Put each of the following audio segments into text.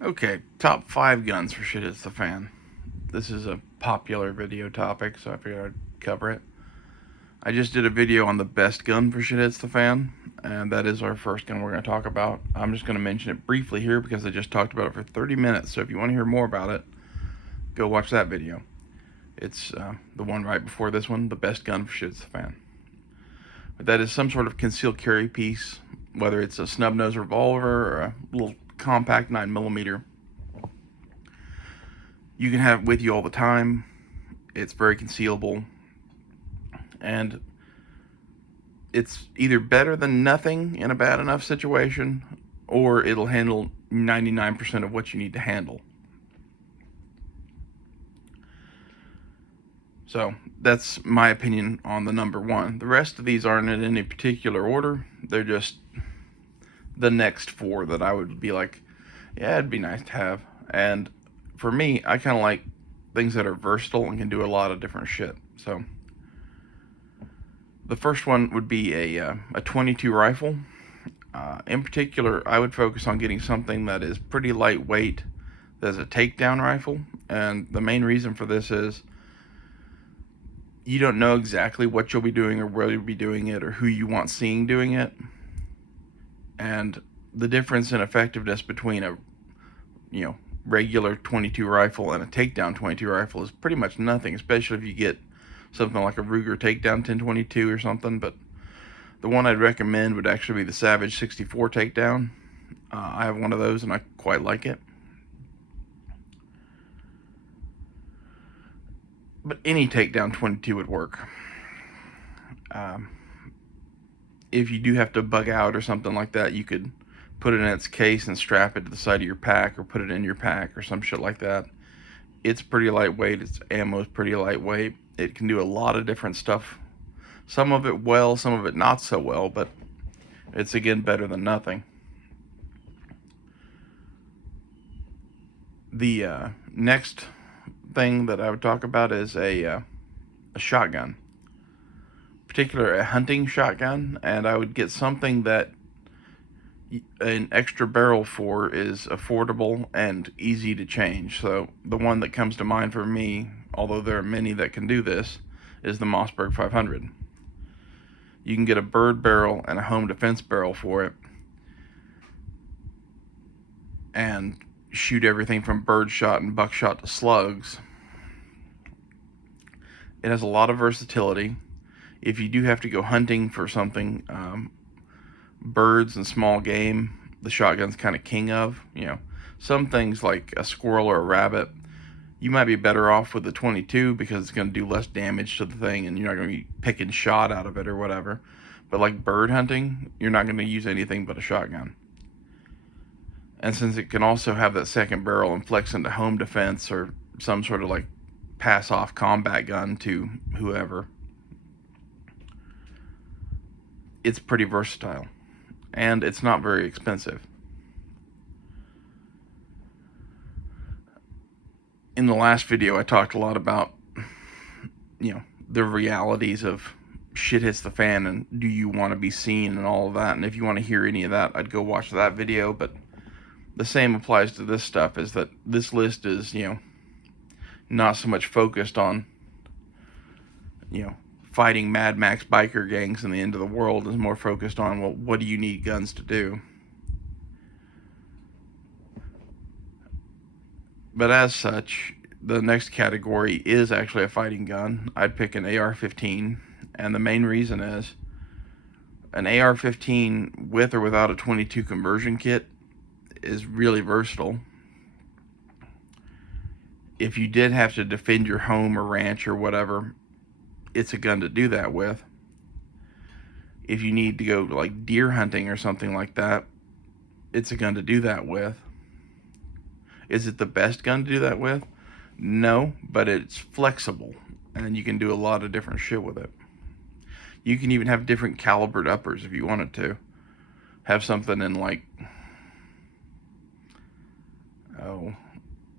Okay, top 5 guns for shit hits the fan. This is a popular video topic, so I figured I'd cover it. I just did a video on the best gun for shit hits the fan, and that is our first gun we're going to talk about. I'm just going to mention it briefly here because I just talked about it for 30 minutes, so if you want to hear more about it, go watch that video. It's the one right before this one, the best gun for shit hits the fan. But that is some sort of concealed carry piece, whether it's a snub nose revolver or a little compact 9mm. You can have it with you all the time. It's very concealable, and it's either better than nothing in a bad enough situation, or it'll handle 99% of what you need to handle. So that's my opinion on the number one. The rest of these aren't in any particular order. They're just the next four that I would be like, yeah, it'd be nice to have. And for me, I kind of like things that are versatile and can do a lot of different shit. So the first one would be a 22 rifle. In particular, I would focus on getting something that is pretty lightweight, that's a takedown rifle. And the main reason for this is you don't know exactly what you'll be doing or where you'll be doing it or who you want seeing doing it. And the difference in effectiveness between a regular 22 rifle and a takedown 22 rifle is pretty much nothing, especially if you get something like a Ruger takedown 1022 or something. But the one I'd recommend would actually be the Savage 64 takedown. I have one of those and I quite like it. But any takedown 22 would work. If you do have to bug out or something like that, you could put it in its case and strap it to the side of your pack, or put it in your pack or some shit like that. It's pretty lightweight. Its ammo is pretty lightweight. It can do a lot of different stuff. Some of it well, some of it not so well, but it's again better than nothing. The next thing that I would talk about is a shotgun, particularly a hunting shotgun, and I would get something that an extra barrel for is affordable and easy to change. So the one that comes to mind for me, although there are many that can do this, is the Mossberg 500. You can get a bird barrel and a home defense barrel for it, and shoot everything from birdshot and buckshot to slugs. It has a lot of versatility. If you do have to go hunting for something, birds and small game, the shotgun's kind of king of. Some things like a squirrel or a rabbit, you might be better off with the 22 because it's going to do less damage to the thing and you're not going to be picking shot out of it or whatever. But like bird hunting, you're not going to use anything but a shotgun. And since it can also have that second barrel and flex into home defense or some sort of like pass off combat gun to whoever, it's pretty versatile. And it's not very expensive. In the last video, I talked a lot about, the realities of shit hits the fan and do you want to be seen and all of that. And if you want to hear any of that, I'd go watch that video. But the same applies to this stuff, is that this list is, not so much focused on, fighting Mad Max biker gangs in the end of the world. Is more focused on, well, what do you need guns to do? But as such, the next category is actually a fighting gun. I'd pick an AR-15, and the main reason is an AR-15 with or without a 22 conversion kit is really versatile. If you did have to defend your home or ranch or whatever, it's a gun to do that with. If you need to go like deer hunting or something like that, it's a gun to do that with. Is it the best gun to do that with? No, but it's flexible and you can do a lot of different shit with it. You can even have different calibered uppers if you wanted to. Have something in like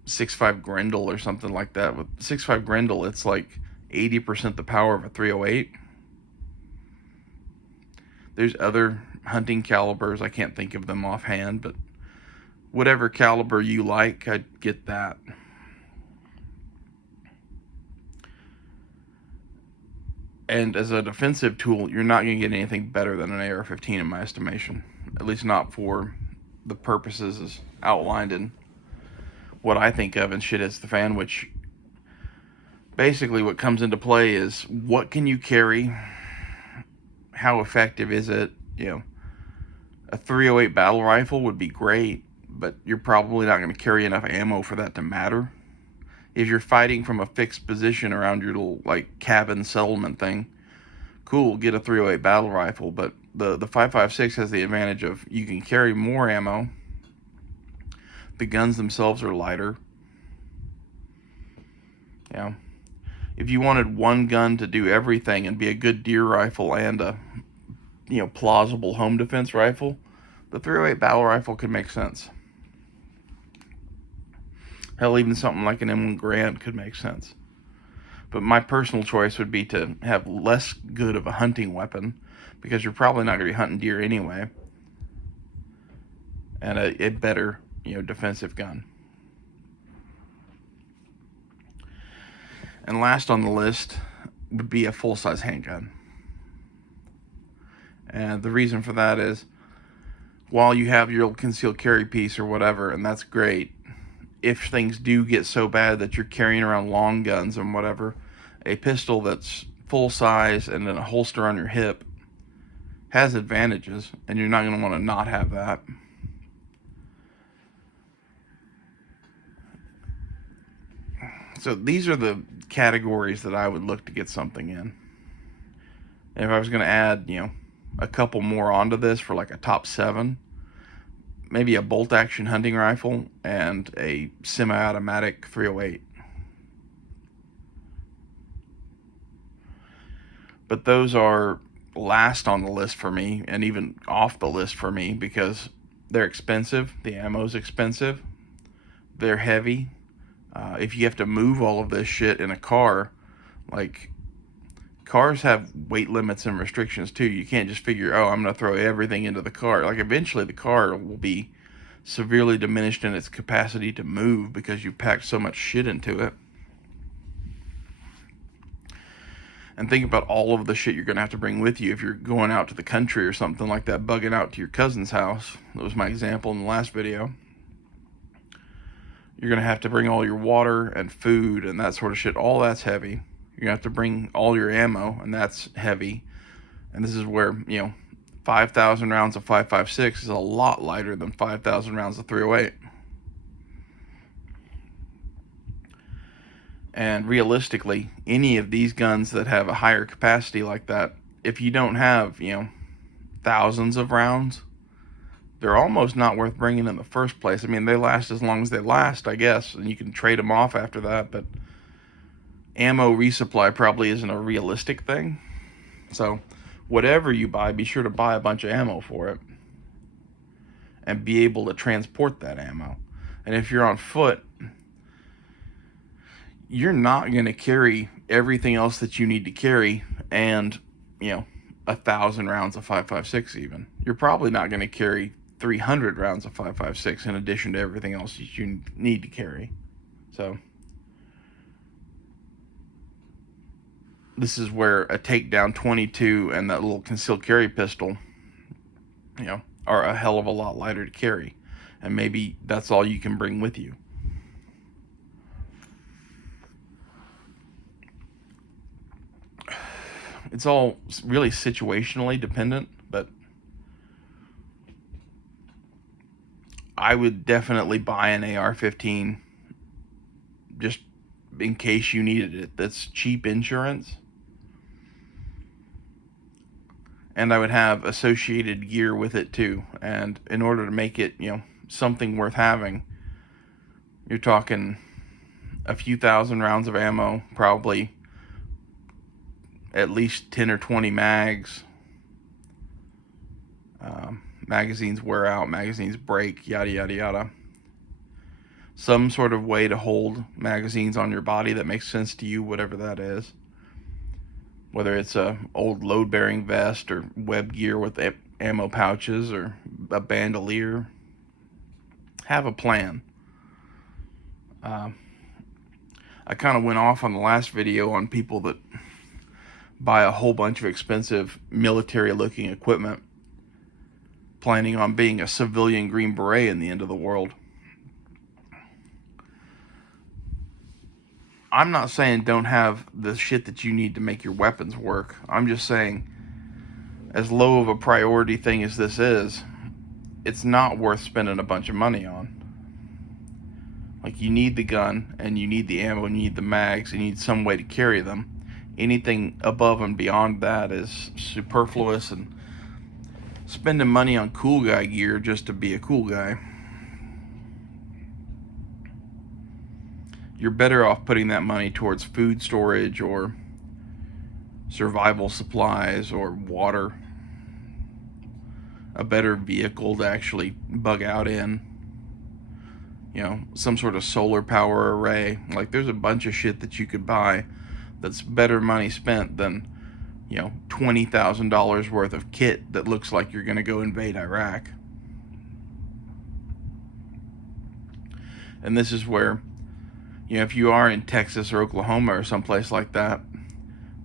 6.5 Grendel or something like that. With 6.5 Grendel, it's like 80% the power of a 308. There's other hunting calibers, I can't think of them offhand, but whatever caliber you like, I'd get that. And as a defensive tool, you're not going to get anything better than an AR-15 in my estimation. At least not for the purposes as outlined in what I think of in Shit Hits the Fan, which basically what comes into play is what can you carry? How effective is it? A 308 battle rifle would be great, but you're probably not going to carry enough ammo for that to matter. If you're fighting from a fixed position around your little cabin settlement thing, cool, get a 308 battle rifle. But the 5.56 has the advantage of you can carry more ammo. The guns themselves are lighter. If you wanted one gun to do everything and be a good deer rifle and a plausible home defense rifle, the 308 battle rifle could make sense. Hell, even something like an M1 Garand could make sense. But my personal choice would be to have less good of a hunting weapon, because you're probably not going to be hunting deer anyway, and a better, defensive gun. And last on the list would be a full-size handgun. And the reason for that is, while you have your concealed carry piece or whatever, and that's great, if things do get so bad that you're carrying around long guns and whatever, a pistol that's full size and in a holster on your hip has advantages, and you're not going to want to not have that. So these are the categories that I would look to get something in. And if I was going to add, a couple more onto this for like a top 7, maybe a bolt action hunting rifle and a semi-automatic 308. But those are last on the list for me, and even off the list for me, because they're expensive. The ammo's expensive. They're heavy. If you have to move all of this shit in a car, cars have weight limits and restrictions too. You can't just figure, I'm going to throw everything into the car. Eventually the car will be severely diminished in its capacity to move because you packed so much shit into it. And think about all of the shit you're going to have to bring with you if you're going out to the country or something like that, bugging out to your cousin's house. That was my example in the last video. You're going to have to bring all your water and food and that sort of shit. All that's heavy. You're going to have to bring all your ammo, and that's heavy. And this is where, 5,000 rounds of 5.56 is a lot lighter than 5,000 rounds of 308. And realistically, any of these guns that have a higher capacity like that, if you don't have, thousands of rounds, they're almost not worth bringing in the first place. They last as long as they last, I guess, and you can trade them off after that, but ammo resupply probably isn't a realistic thing. So whatever you buy, be sure to buy a bunch of ammo for it and be able to transport that ammo. And if you're on foot, you're not going to carry everything else that you need to carry and 1,000 rounds of 5.56 even. You're probably not going to carry 300 rounds of 5.56 in addition to everything else that you need to carry. So this is where a takedown 22 and that little concealed carry pistol, are a hell of a lot lighter to carry. And maybe that's all you can bring with you. It's all really situationally dependent, but I would definitely buy an AR-15 just in case you needed it. That's cheap insurance. And I would have associated gear with it too. And in order to make it, something worth having, you're talking a few thousand rounds of ammo, probably at least 10 or 20 mags. Magazines wear out, magazines break, yada yada yada. Some sort of way to hold magazines on your body that makes sense to you, whatever that is. Whether it's a old load-bearing vest or web gear with ammo pouches or a bandolier. Have a plan. I kind of went off on the last video on people that buy a whole bunch of expensive military-looking equipment, planning on being a civilian Green Beret in the end of the world. I'm not saying don't have the shit that you need to make your weapons work. I'm just saying, as low of a priority thing as this is, it's not worth spending a bunch of money on. Like, you need the gun, and you need the ammo, and you need the mags, and you need some way to carry them. Anything above and beyond that is superfluous, and spending money on cool guy gear just to be a cool guy. You're better off putting that money towards food storage or survival supplies or water. A better vehicle to actually bug out in. You know, some sort of solar power array. Like, there's a bunch of shit that you could buy that's better money spent than, you know, $20,000 worth of kit that looks like you're going to go invade Iraq. And this is where, you know, if you are in Texas or Oklahoma or someplace like that,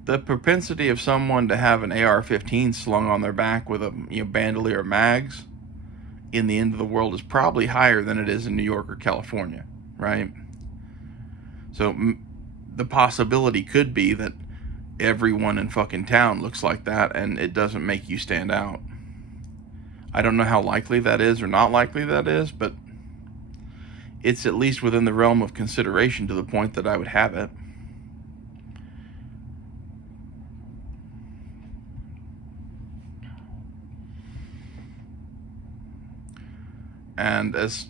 the propensity of someone to have an AR-15 slung on their back with a, you know, bandolier of mags in the end of the world is probably higher than it is in New York or California, right? So the possibility could be that everyone in fucking town looks like that, and it doesn't make you stand out. I don't know how likely that is or not likely that is, but it's at least within the realm of consideration to the point that I would have it. And as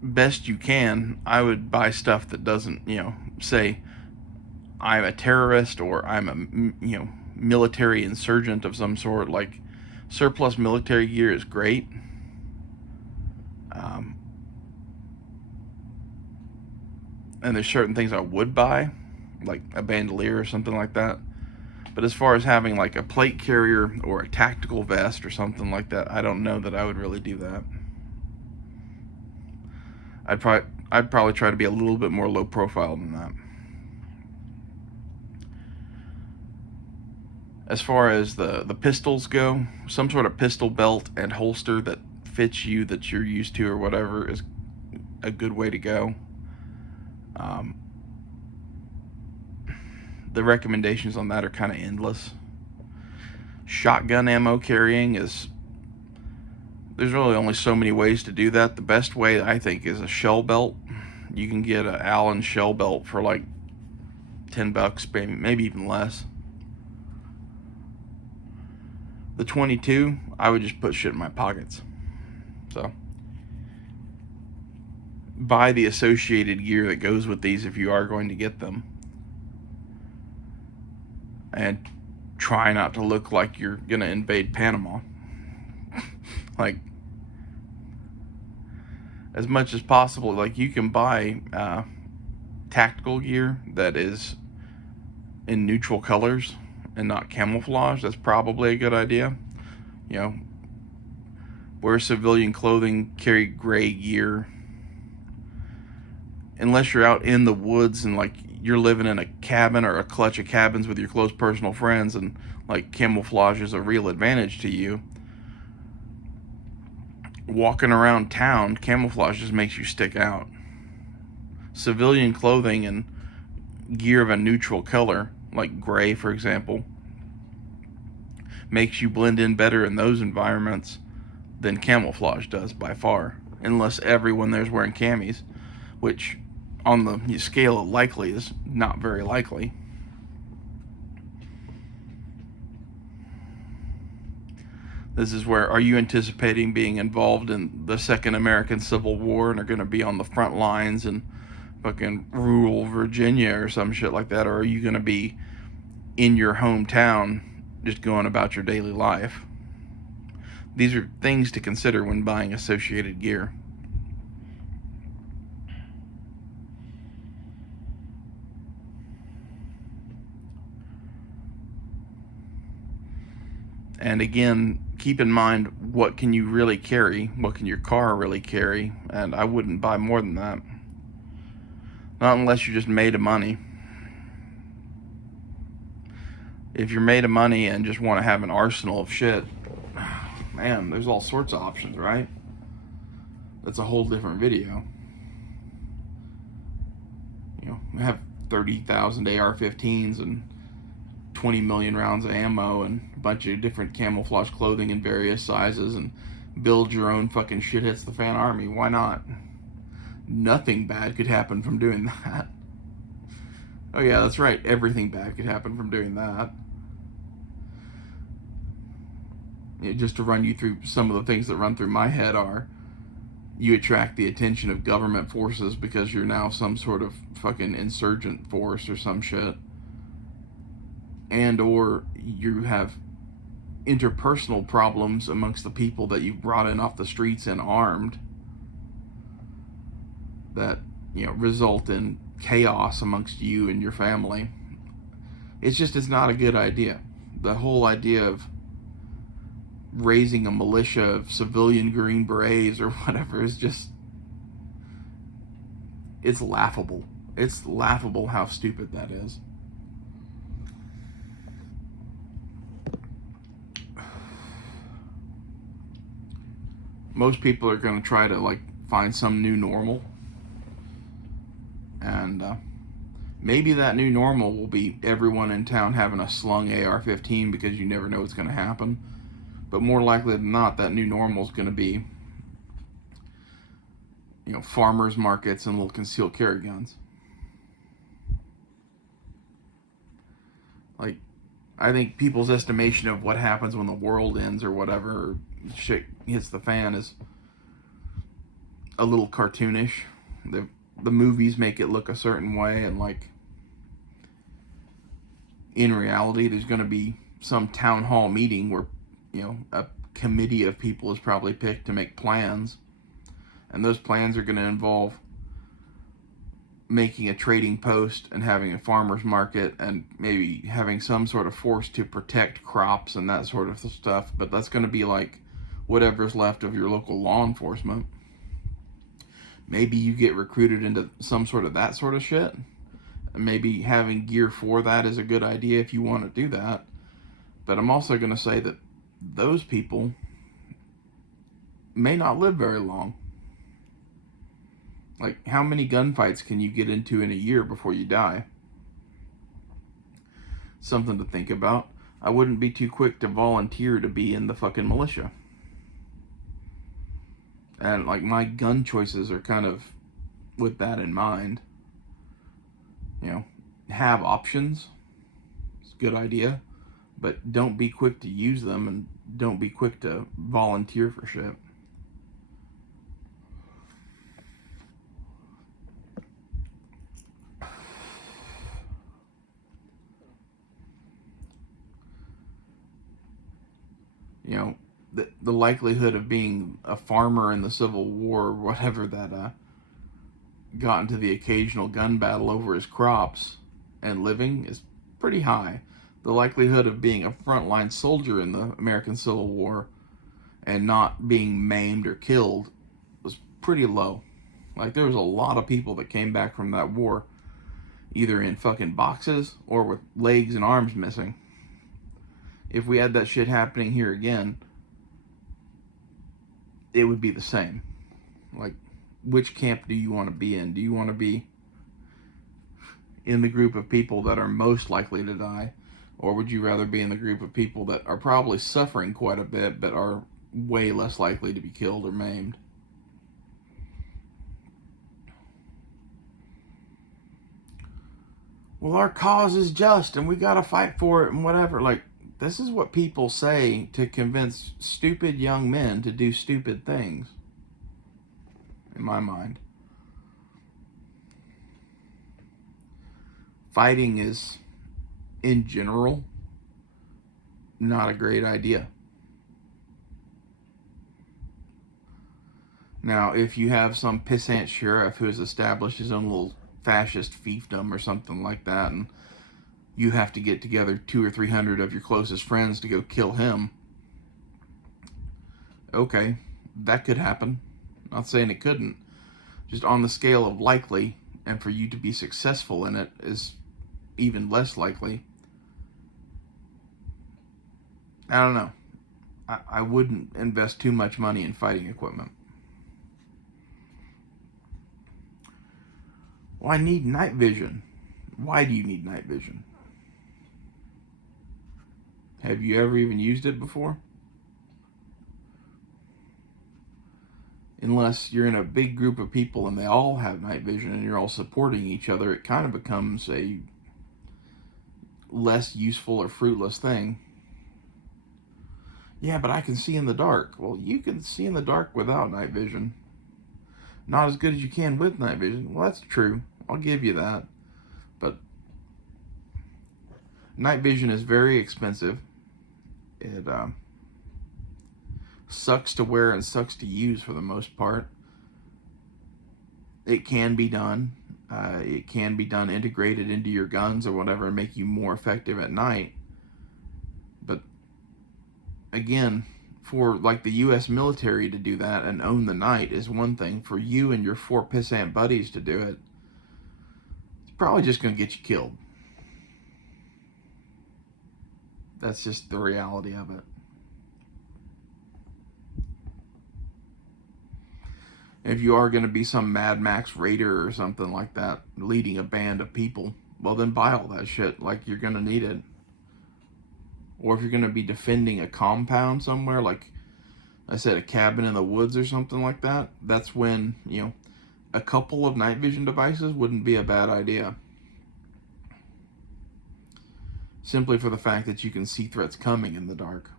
best you can, I would buy stuff that doesn't, you know, say I'm a terrorist or I'm a, you know, military insurgent of some sort. Like, surplus military gear is great. And there's certain things I would buy, like a bandolier or something like that. But as far as having like a plate carrier or a tactical vest or something like that, I don't know that I would really do that. I'd probably try to be a little bit more low profile than that. As far as the pistols go, some sort of pistol belt and holster that fits you, that you're used to or whatever, is a good way to go. The recommendations on that are kind of endless. Shotgun ammo carrying is, there's really only so many ways to do that. The best way, I think, is a shell belt. You can get an Allen shell belt for like $10, maybe even less. The 22, I would just put shit in my pockets. So buy the associated gear that goes with these if you are going to get them. And try not to look like you're going to invade Panama. Like, as much as possible, like, you can buy tactical gear that is in neutral colors and not camouflage. That's probably a good idea. You know, wear civilian clothing, carry gray gear. Unless you're out in the woods and, like, you're living in a cabin or a clutch of cabins with your close personal friends, and, like, camouflage is a real advantage to you. Walking around town, camouflage just makes you stick out. Civilian clothing and gear of a neutral color, like gray, for example, makes you blend in better in those environments than camouflage does by far. Unless everyone there's wearing camis, which on the scale of likely is not very likely. This is where, are you anticipating being involved in the Second American Civil War and are going to be on the front lines in fucking rural Virginia or some shit like that? Or are you going to be in your hometown just going about your daily life? These are things to consider when buying associated gear. And again, keep in mind, what can you really carry? What can your car really carry? And I wouldn't buy more than that. Not unless you're just made of money. If you're made of money and just want to have an arsenal of shit, man, there's all sorts of options, right? That's a whole different video. You know, I have 30,000 AR-15s and 20 million rounds of ammo and a bunch of different camouflage clothing in various sizes, and build your own fucking shit hits the fan army. Why not? Nothing bad could happen from doing that. Oh yeah, that's right. Everything bad could happen from doing that. Just to run you through some of the things that run through my head are, you attract the attention of government forces because you're now some sort of fucking insurgent force or some shit. And or you have interpersonal problems amongst the people that you've brought in off the streets and armed that, you know, result in chaos amongst you and your family. It's not a good idea. The whole idea of raising a militia of civilian Green Berets or whatever is just, it's laughable. It's laughable how stupid that is. Most people are going to try to like find some new normal, and maybe that new normal will be everyone in town having a slung AR-15 because you never know what's going to happen. But more likely than not, that new normal is going to be, you know, farmers markets and little concealed carry guns. Like, I think people's estimation of what happens when the world ends or whatever, or shit hits the fan, is a little cartoonish. The movies make it look a certain way, and like, in reality, there's going to be some town hall meeting where, you know, a committee of people is probably picked to make plans, and those plans are going to involve making a trading post and having a farmer's market and maybe having some sort of force to protect crops and that sort of stuff. But that's going to be like whatever's left of your local law enforcement. Maybe you get recruited into some sort of that sort of shit. And maybe having gear for that is a good idea if you want to do that. But I'm also going to say that those people may not live very long. Like, how many gunfights can you get into in a year before you die? Something to think about. I wouldn't be too quick to volunteer to be in the fucking militia. And, like, my gun choices are kind of with that in mind. You know, have options. It's a good idea. But don't be quick to use them, and don't be quick to volunteer for shit. You know, the likelihood of being a farmer in the Civil War or whatever that got into the occasional gun battle over his crops and living is pretty high. The likelihood of being a frontline soldier in the American Civil War and not being maimed or killed was pretty low. Like, there was a lot of people that came back from that war either in fucking boxes or with legs and arms missing. If we had that shit happening here again, it would be the same. Like, which camp do you want to be in? Do you want to be in the group of people that are most likely to die? Or would you rather be in the group of people that are probably suffering quite a bit, but are way less likely to be killed or maimed? Well, our cause is just, and we gotta fight for it, and whatever. Like, this is what people say to convince stupid young men to do stupid things, in my mind. Fighting is, in general, not a great idea. Now, if you have some pissant sheriff who has established his own little fascist fiefdom or something like that, and you have to get together 200 or 300 of your closest friends to go kill him, Okay, that could happen. Not saying it couldn't. Just on the scale of likely, and for you to be successful in it is even less likely. I don't know. I wouldn't invest too much money in fighting equipment. Well, I need night vision. Why do you need night vision? Have you ever even used it before? Unless you're in a big group of people and they all have night vision and you're all supporting each other, it kind of becomes a less useful or fruitless thing. Yeah, but I can see in the dark. Well, you can see in the dark without night vision. Not as good as you can with night vision. Well, that's true. I'll give you that. But night vision is very expensive. It sucks to wear and sucks to use for the most part. It can be done. It can be done integrated into your guns or whatever and make you more effective at night. But again, for like the U.S. military to do that and own the night is one thing. For you and your 4 pissant buddies to do it, it's probably just going to get you killed. That's just the reality of it. If you are going to be some Mad Max Raider or something like that, leading a band of people, well, then buy all that shit. Like, you're going to need it. Or if you're going to be defending a compound somewhere, like I said, a cabin in the woods or something like that, that's when, a couple of night vision devices wouldn't be a bad idea. Simply for the fact that you can see threats coming in the dark.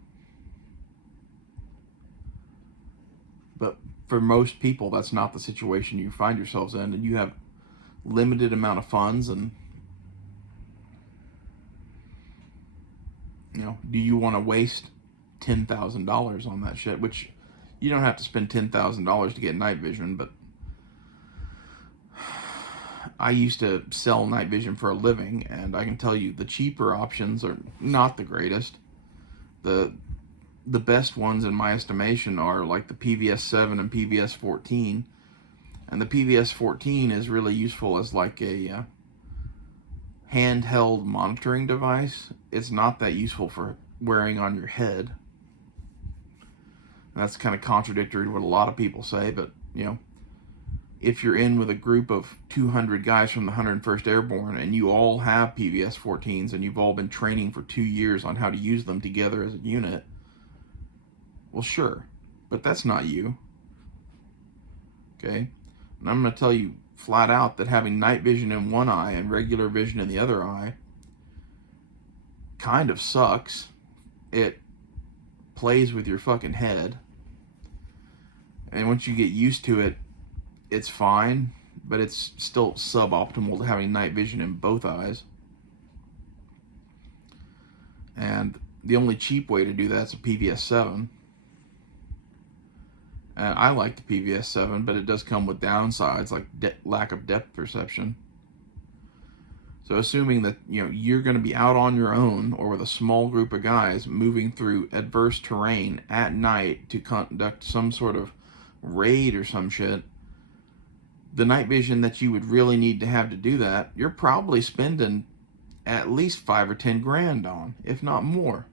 But for most people, that's not the situation you find yourselves in, and you have limited amount of funds, and do you want to waste $10,000 on that shit? Which you don't have to spend $10,000 to get night vision, but I used to sell night vision for a living, and I can tell you the cheaper options are not the greatest. The best ones in my estimation are like the PVS-7 and PVS-14, and the PVS-14 is really useful as like a handheld monitoring device. It's not that useful for wearing on your head. And that's kind of contradictory to what a lot of people say, but if you're in with a group of 200 guys from the 101st Airborne and you all have PVS-14s and you've all been training for 2 years on how to use them together as a unit, well, sure, but that's not you. Okay? And I'm going to tell you flat out that having night vision in one eye and regular vision in the other eye kind of sucks. It plays with your fucking head. And once you get used to it, it's fine, but it's still suboptimal to having night vision in both eyes. And the only cheap way to do that is a PVS-7. And I like the PVS-7, but it does come with downsides like lack of depth perception. So assuming that you're going to be out on your own or with a small group of guys moving through adverse terrain at night to conduct some sort of raid or some shit, the night vision that you would really need to have to do that, you're probably spending at least $5 or $10 grand on, if not more.